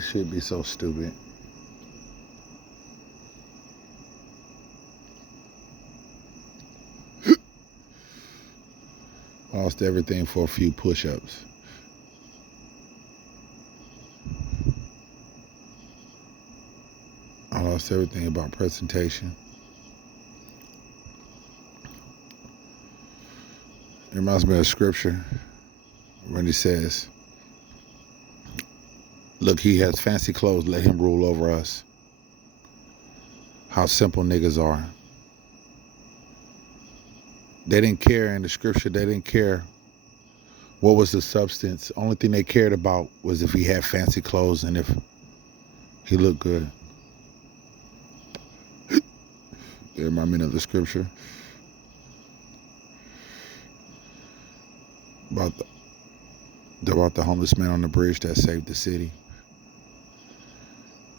This shit be so stupid. Lost everything for a few push-ups. I lost everything about presentation. It reminds me of scripture when he says, look, he has fancy clothes, let him rule over us. How simple niggas are. They didn't care in the scripture, they didn't care what was the substance. Only thing they cared about was if he had fancy clothes and if he looked good. They remind me of the scripture about the homeless man on the bridge that saved the city.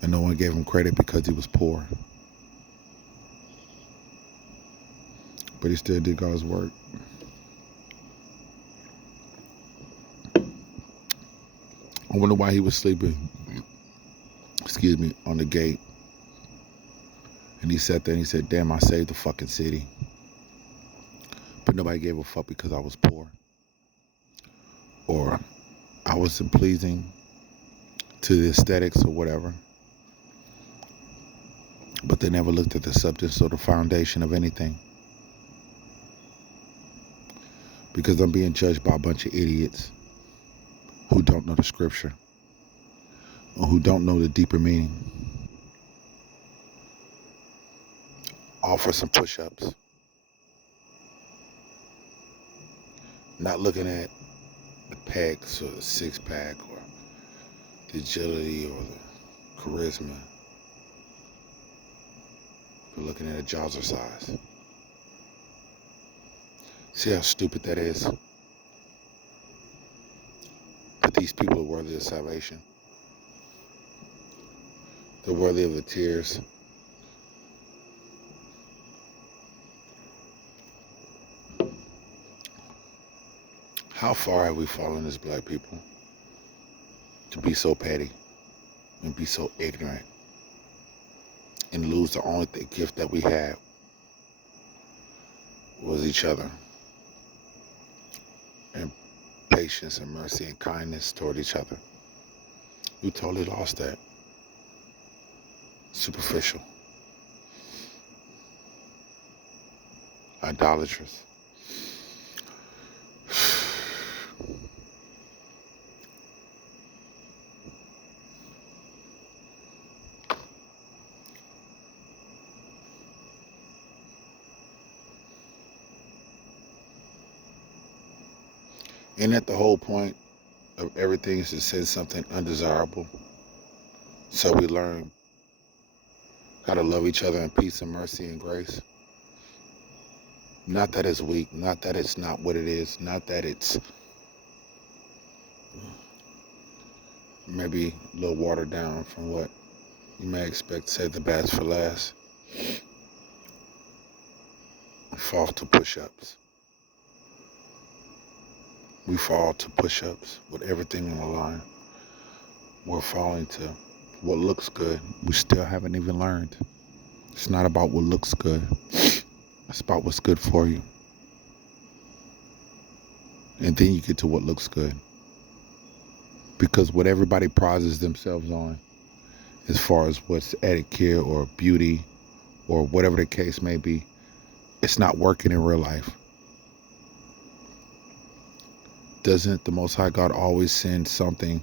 And no one gave him credit because he was poor. But he still did God's work. I wonder why he was sleeping, on the gate. And he sat there and he said, damn, I saved the fucking city. But nobody gave a fuck because I was poor. Or I wasn't pleasing to the aesthetics or whatever. But they never looked at the substance or the foundation of anything. Because I'm being judged by a bunch of idiots who don't know the scripture or who don't know the deeper meaning. All for some push-ups. Not looking at the pecs or the six-pack or the agility or the charisma. But looking at a jazzercise. See how stupid that is? But these people are worthy of salvation. They're worthy of the tears. How far have we fallen as black people to be so petty and be so ignorant and lose the only gift that we had was each other, and patience and mercy and kindness toward each other. We totally lost that. Superficial. Idolatrous. Isn't that the whole point of everything, is to send something undesirable? So we learn how to love each other in peace and mercy and grace. Not that it's weak, not that it's not what it is, not that it's maybe a little watered down from what you may expect to save the best for last. We fall to push-ups. We fall to push-ups with everything on the line. We're falling to what looks good. We still haven't even learned. It's not about what looks good. It's about what's good for you. And then you get to what looks good. Because what everybody prizes themselves on, as far as what's etiquette or beauty or whatever the case may be, it's not working in real life. Doesn't the Most High God always send something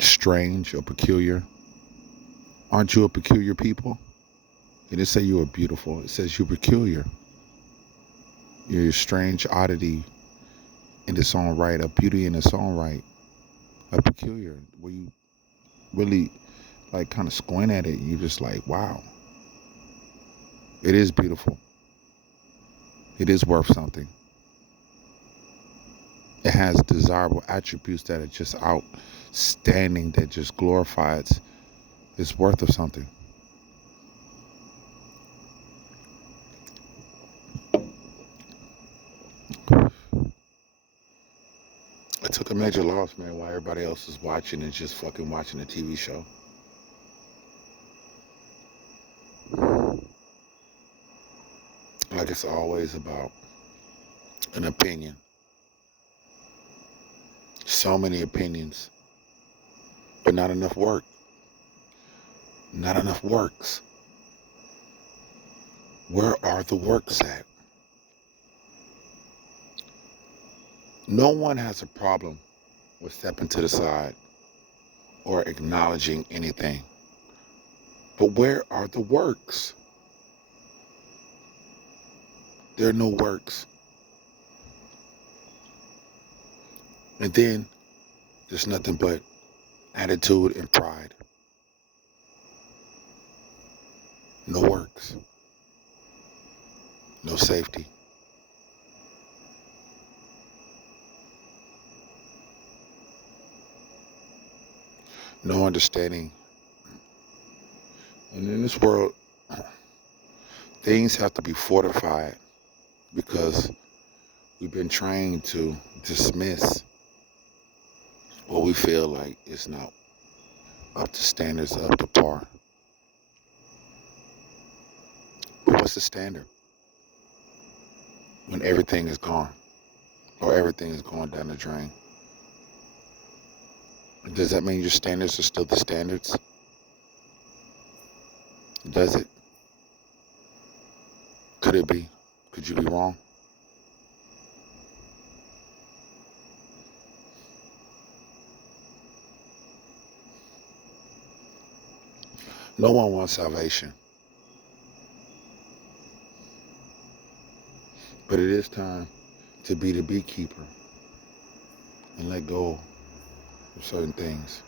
strange or peculiar? Aren't you a peculiar people? It didn't say you were beautiful. It says you're peculiar. You're a strange oddity in its own right, a beauty in its own right, a peculiar, where you really like kind of squint at it and you're just like, wow, it is beautiful. It is worth something. It has desirable attributes that are just outstanding, that just glorifies its worth of something. It took a major loss, man, while everybody else is watching and just fucking watching a TV show. Like it's always about an opinion. So many opinions, but not enough work. Not enough works. Where are the works at? No one has a problem with stepping to the side or acknowledging anything. But where are the works? There are no works. And then there's nothing but attitude and pride. No works. No safety. No understanding. And in this world, things have to be fortified because we've been trained to dismiss what we feel like is not up to standards, up to par. But what's the standard when everything is gone or everything is going down the drain? Does that mean your standards are still the standards? Does it? Could it be? Could you be wrong? No one wants salvation. But it is time to be the beekeeper and let go of certain things.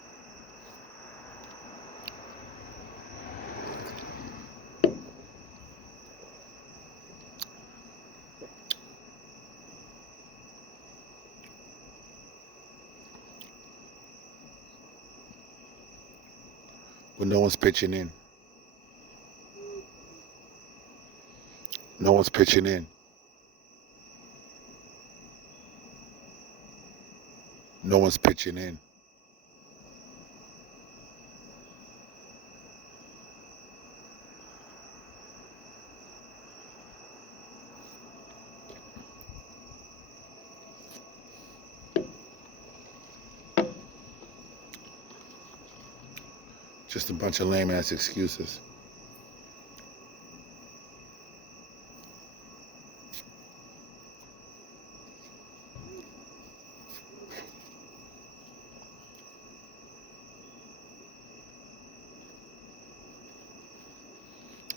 But no one's pitching in. No one's pitching in. No one's pitching in. Just a bunch of lame ass excuses.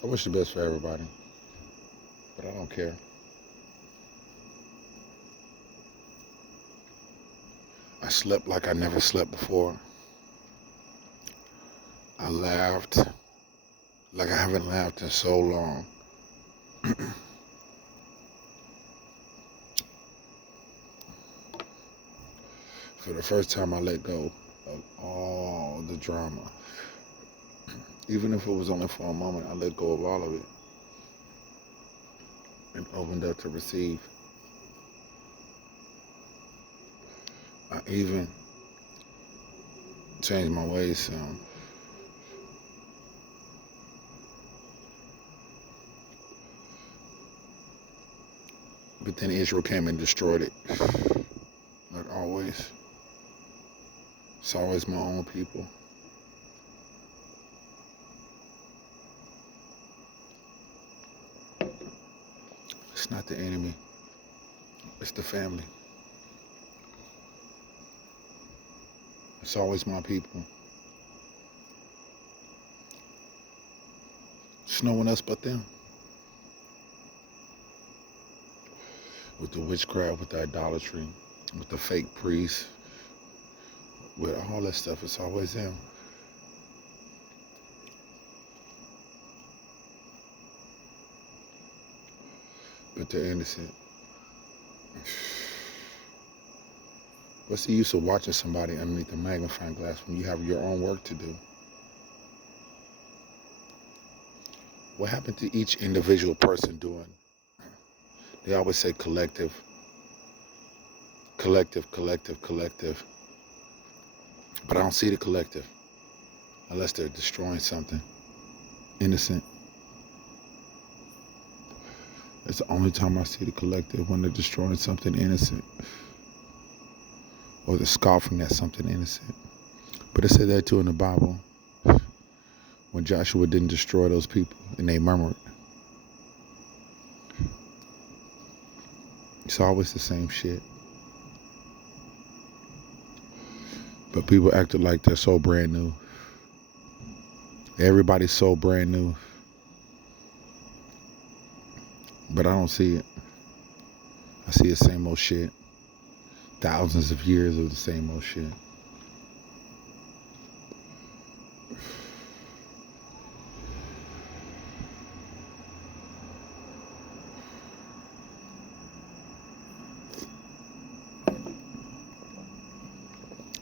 I wish the best for everybody, but I don't care. I slept like I never slept before. I laughed like I haven't laughed in so long. For the first time, I let go of all the drama. Even if it was only for a moment, I let go of all of it and opened up to receive. I even changed my ways some. But then Israel came and destroyed it. Like always. It's always my own people. It's not the enemy. It's the family. It's always my people. It's no one else but them. With the witchcraft, with the idolatry, with the fake priests, with all that stuff, it's always them. But they're innocent. What's the use of watching somebody underneath a magnifying glass when you have your own work to do? What happened to each individual person doing? They always say collective, collective, collective, collective. But I don't see the collective unless they're destroying something innocent. It's the only time I see the collective, when they're destroying something innocent or they're scoffing at something innocent. But it said that too in the Bible, when Joshua didn't destroy those people and they murmured. It's always the same shit. But people acted like they're so brand new. Everybody's so brand new. But I don't see it. I see the same old shit. Thousands of years of the same old shit.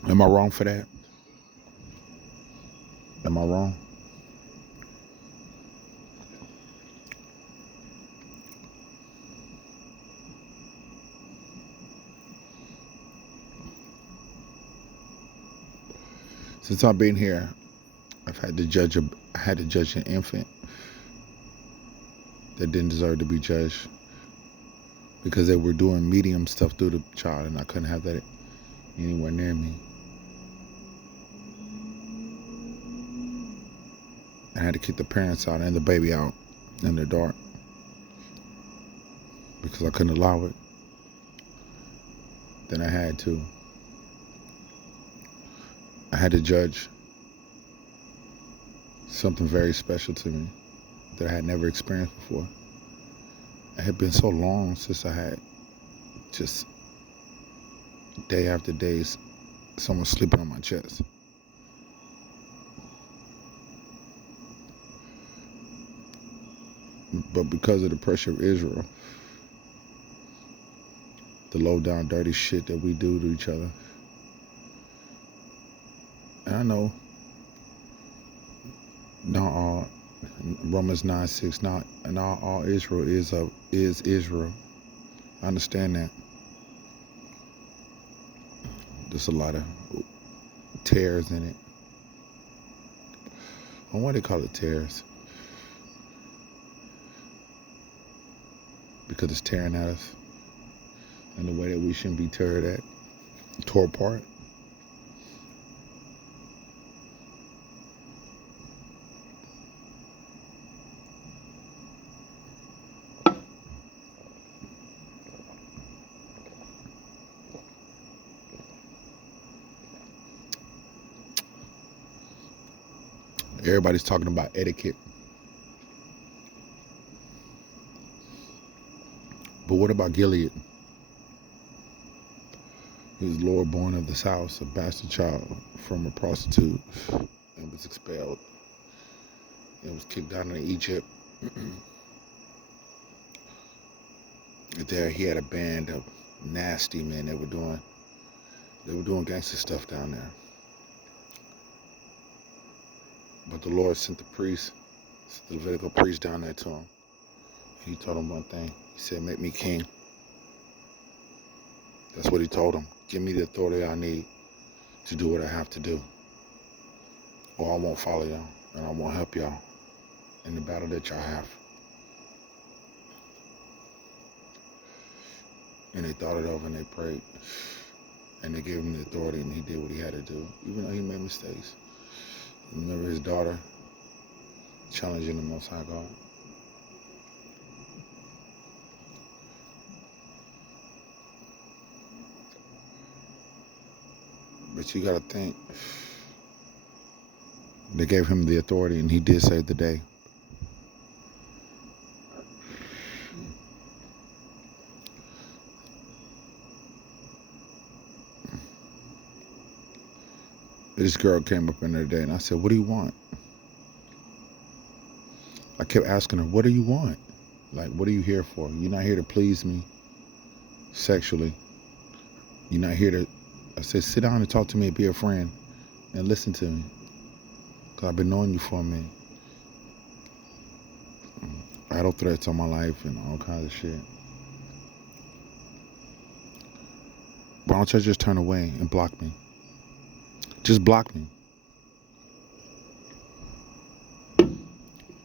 Am I wrong for that? Am I wrong? Since I've been here, I had to judge an infant that didn't deserve to be judged because they were doing medium stuff through the child, and I couldn't have that anywhere near me. I had to kick the parents out and the baby out in the dark because I couldn't allow it. Then I had to judge something very special to me that I had never experienced before. It had been so long since I had just day after day someone sleeping on my chest. But because of the pressure of Israel, the low down dirty shit that we do to each other, and I know not all, Romans 9:6, not all Israel is Israel. I understand that. There's a lot of tears in it. And why they call it tears? Because it's tearing at us in a way that we shouldn't be tore apart. Everybody's talking about etiquette. But what about Gilead? He was Lord born of this house, a bastard child from a prostitute, and was expelled and was kicked out into Egypt. There he had a band of nasty men. They were doing gangster stuff down there. But the Lord sent the Levitical priest down there to him. He told him one thing. He said, make me king. That's what he told him. Give me the authority I need to do what I have to do. Or I won't follow y'all, and I won't help y'all in the battle that y'all have. And they thought it over and they prayed. And they gave him the authority, and he did what he had to do, even though he made mistakes. Remember his daughter challenging the Most High God. But you gotta think, they gave him the authority and he did save the day. This girl came up in there today and I said, what do you want? I kept asking her, what do you want? Like, what are you here for? You're not here to please me sexually. You're not here to, I said, sit down and talk to me and be a friend and listen to me. Because I've been knowing you for a minute. Idle threats on my life and all kinds of shit. Why don't you just turn away and block me? Just block me.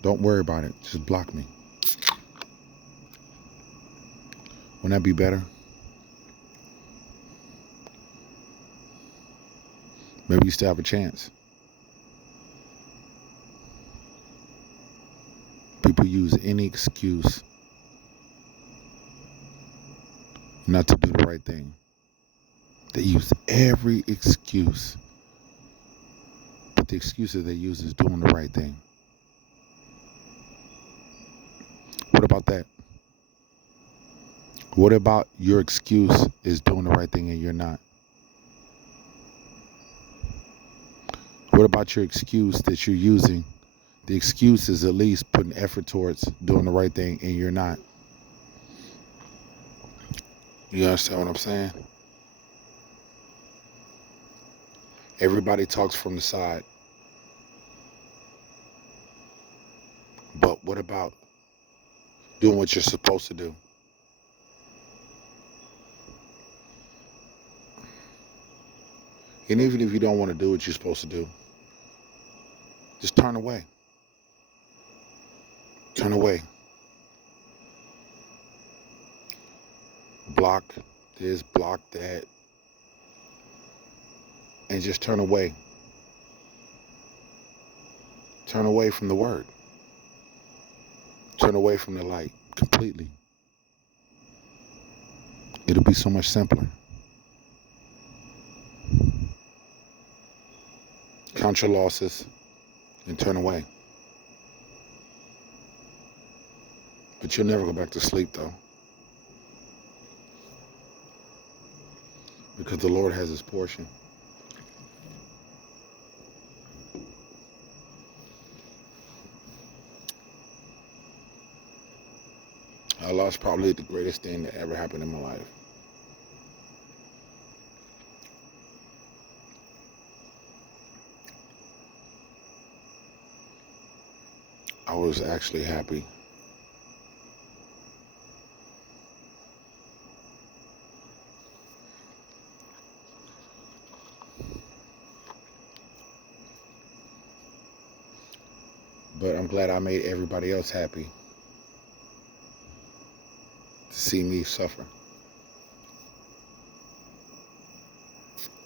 Don't worry about it. Just block me. Wouldn't that be better? Maybe you still have a chance. People use any excuse not to do the right thing. They use every excuse. But the excuse that they use is doing the right thing. What about that? What about your excuse is doing the right thing and you're not? What about your excuse that you're using? The excuse is at least putting effort towards doing the right thing and you're not. You understand what I'm saying? Everybody talks from the side. But what about doing what you're supposed to do? And even if you don't want to do what you're supposed to do, just turn away. Turn away. Block this, block that. And just turn away. Turn away from the word. Turn away from the light completely. It'll be so much simpler. Count your losses and turn away. But you'll never go back to sleep though. Because the Lord has his portion. Allah is probably the greatest thing that ever happened in my life. I was actually happy. But I'm glad I made everybody else happy to see me suffer.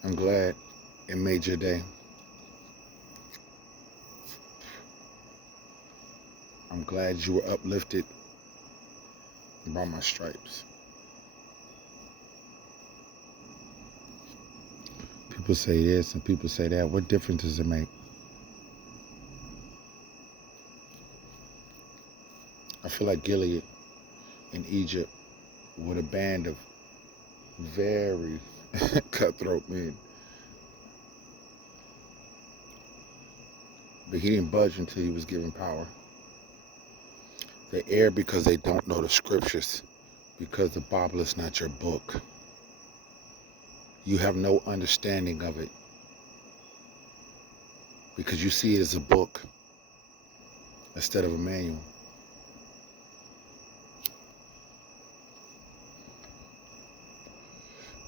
I'm glad it made your day. I'm glad you were uplifted by my stripes. People say this and people say that. What difference does it make? I feel like Gilead in Egypt with a band of very cutthroat men. But he didn't budge until he was given power. They err because they don't know the scriptures, because the Bible is not your book. You have no understanding of it because you see it as a book instead of a manual.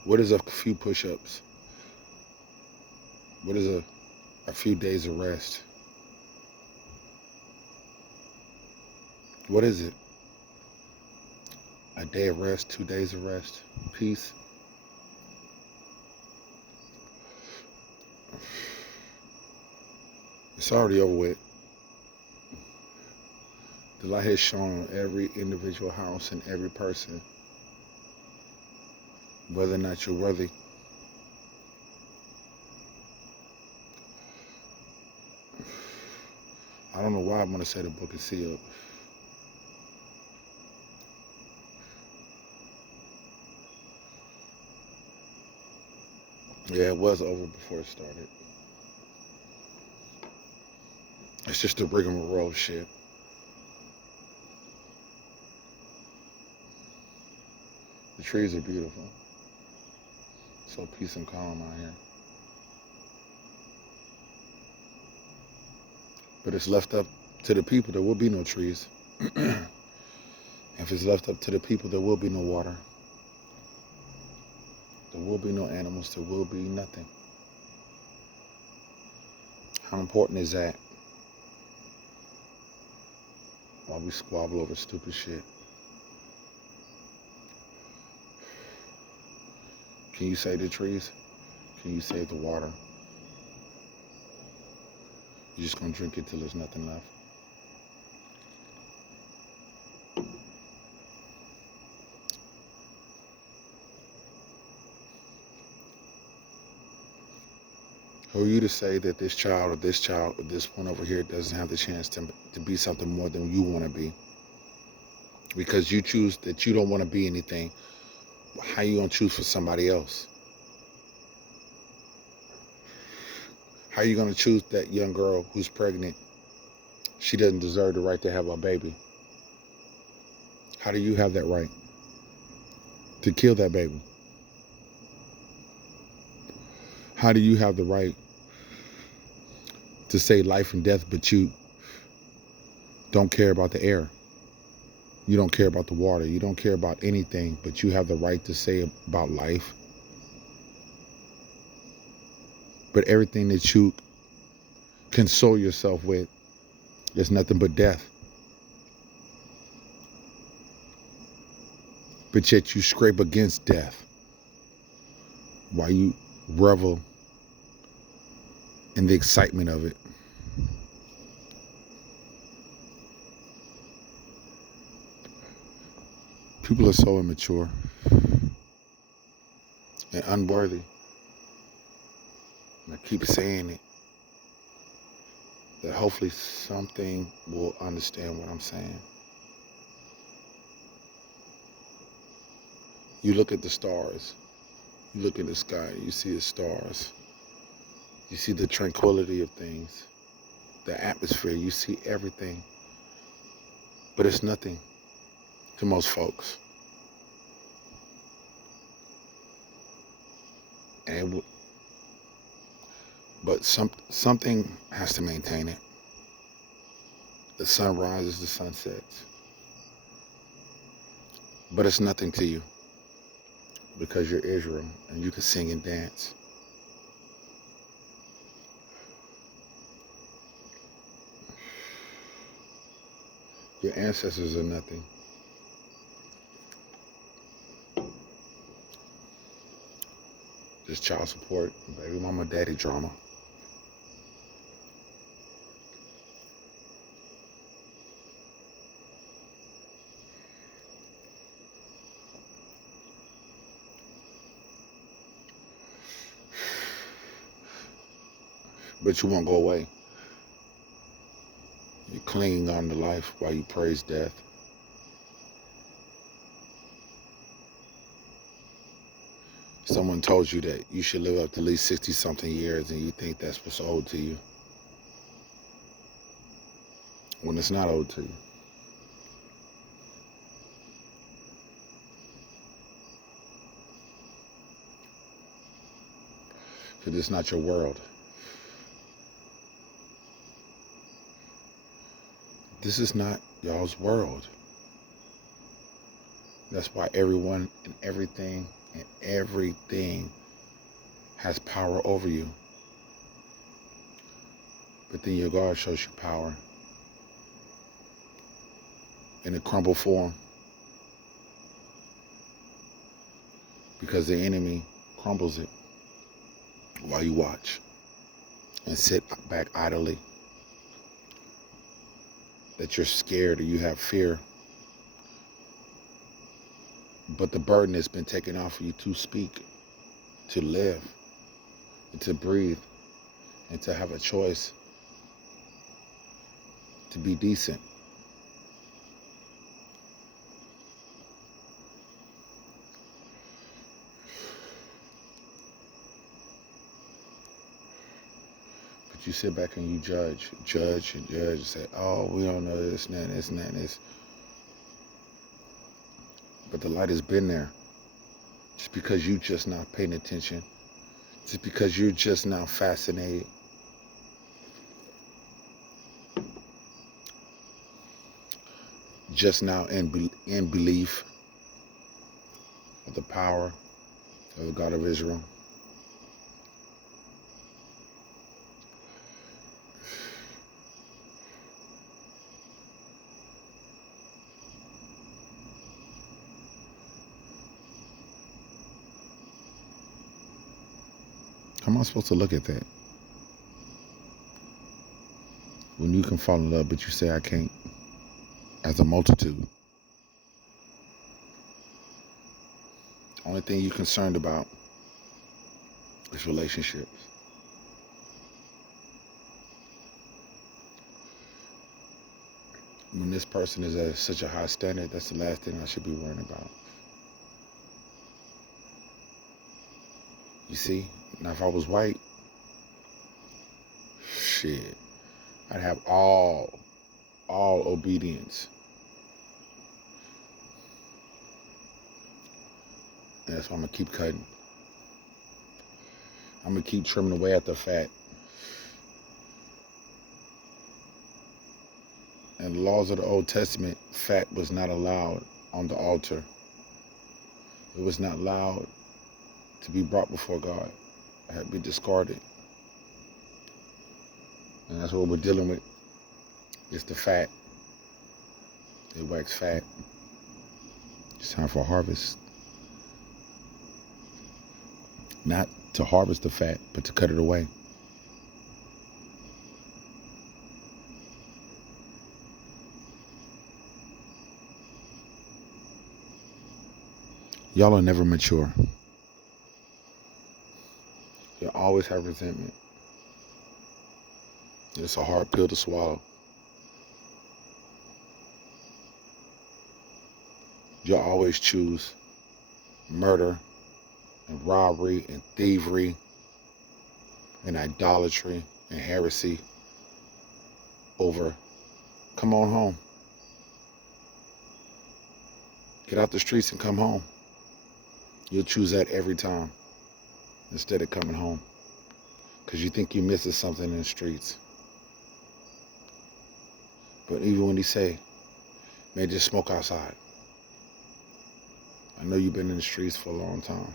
What is a few push-ups? What is a few days of rest? What is it? A day of rest, 2 days of rest, peace? It's already over with. The light has shone on every individual house and every person, whether or not you're worthy. I don't know why I'm going to say the book is sealed. Yeah, it was over before it started. It's just a rigmarole of shit. The trees are beautiful. So peace and calm out here. But it's left up to the people, there will be no trees. If it's left up to the people, there will be no water. There will be no animals. There will be nothing. How important is that? While we squabble over stupid shit. Can you save the trees? Can you save the water? You're just gonna drink it till there's nothing left. Who are you to say that this child or this one over here doesn't have the chance to be something more than you want to be? Because you choose that you don't want to be anything. How you gonna choose for somebody else? How you gonna choose that young girl who's pregnant? She doesn't deserve the right to have a baby. How do you have that right to kill that baby? How do you have the right to say life and death, but you don't care about the air? You don't care about the water. You don't care about anything, but you have the right to say about life. But everything that you console yourself with is nothing but death. But yet you scrape against death while you revel in the excitement of it. People are so immature and unworthy. And I keep saying it, that hopefully something will understand what I'm saying. You look at the stars, you look at the sky, you see the stars, you see the tranquility of things, the atmosphere, you see everything. But it's nothing to most folks. But something has to maintain it. The sun rises, the sun sets. But it's nothing to you because you're Israel and you can sing and dance. Your ancestors are nothing. Just child support, baby mama, daddy drama. But you won't go away. You're clinging on to life while you praise death. Someone told you that you should live up to at least 60-something years and you think that's what's owed to you. When it's not owed to you. Because it's not your world. This is not y'all's world. That's why everyone and everything has power over you. But then your God shows you power in a crumble form. Because the enemy crumbles it while you watch and sit back idly. That you're scared or you have fear. But the burden has been taken off of you to speak, to live, and to breathe, and to have a choice to be decent. But you sit back and you judge and say, oh, we don't know this and that and this and that and this. But the light has been there. Just because you're just not paying attention. Just because you're just now fascinated. Just now in belief of the power of the God of Israel. am I supposed to look at that? When you can fall in love, but you say I can't, as a multitude. Only thing you're concerned about is relationships. When this person is at such a high standard, that's the last thing I should be worrying about. You see? Now if I was white, shit, I'd have all obedience. And that's why I'm gonna keep cutting. I'm gonna keep trimming away at the fat. And the laws of the Old Testament, fat was not allowed on the altar. It was not allowed to be brought before God. It had to be discarded. And that's what we're dealing with. It's the fat. It wax fat. It's time for harvest. Not to harvest the fat, but to cut it away. Y'all are never mature. You always have resentment. It's a hard pill to swallow. You'll always choose murder and robbery and thievery and idolatry and heresy over come on home. Get out the streets and come home. You'll choose that every time instead of coming home because you think you're missing something in the streets. But even when he say, man, just smoke outside. I know you've been in the streets for a long time.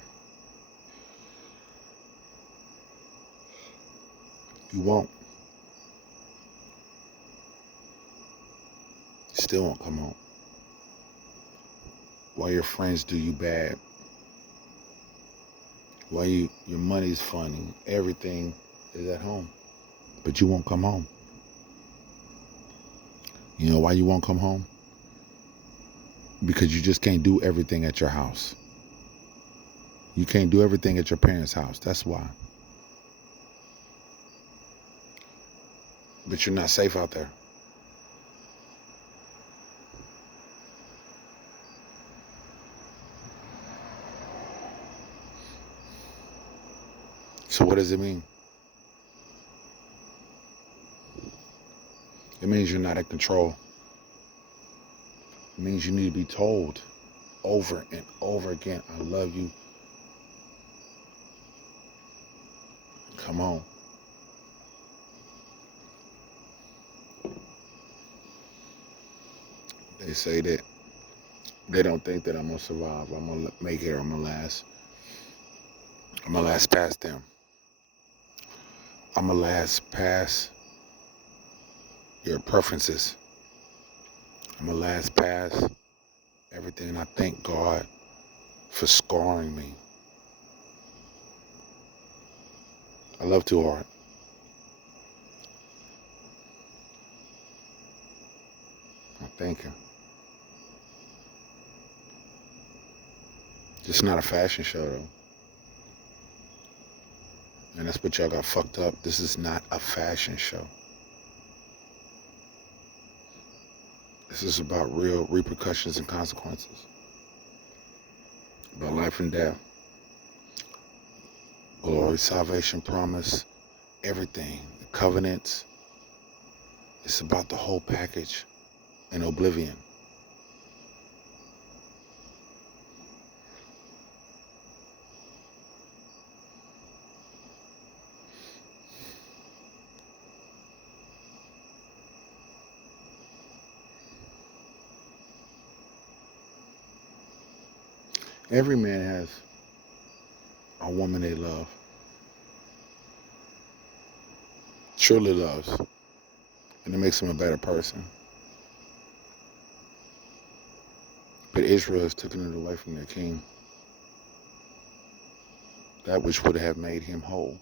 You won't. Still won't come home. While your friends do you bad. While your money's funny. Everything is at home. But you won't come home. You know why you won't come home? Because you just can't do everything at your house. You can't do everything at your parents' house. That's why. But you're not safe out there. So what does it mean? It means you're not in control. It means you need to be told over and over again, I love you. Come on. They say that they don't think that I'm going to survive. I'm going to make it or I'm going to last. I'm going to last past them. I'm going to last past your preferences. I'm going to last past everything. And I thank God for scarring me. I love too hard. I thank him. It's not a fashion show, though. And that's what y'all got fucked up. This is not a fashion show. This is about real repercussions and consequences. About life and death. Glory, salvation, promise, everything. The covenants. It's about the whole package. And oblivion. Every man has a woman they love. Truly loves. And it makes them a better person. But Israel has taken it away from their king. That which would have made him whole.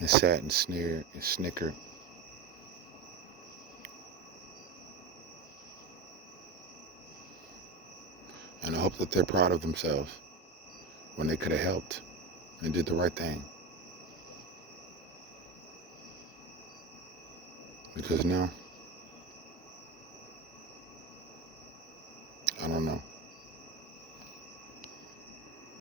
and sat and sneered and snickered. And I hope that they're proud of themselves when they could have helped and did the right thing. Because now, I don't know.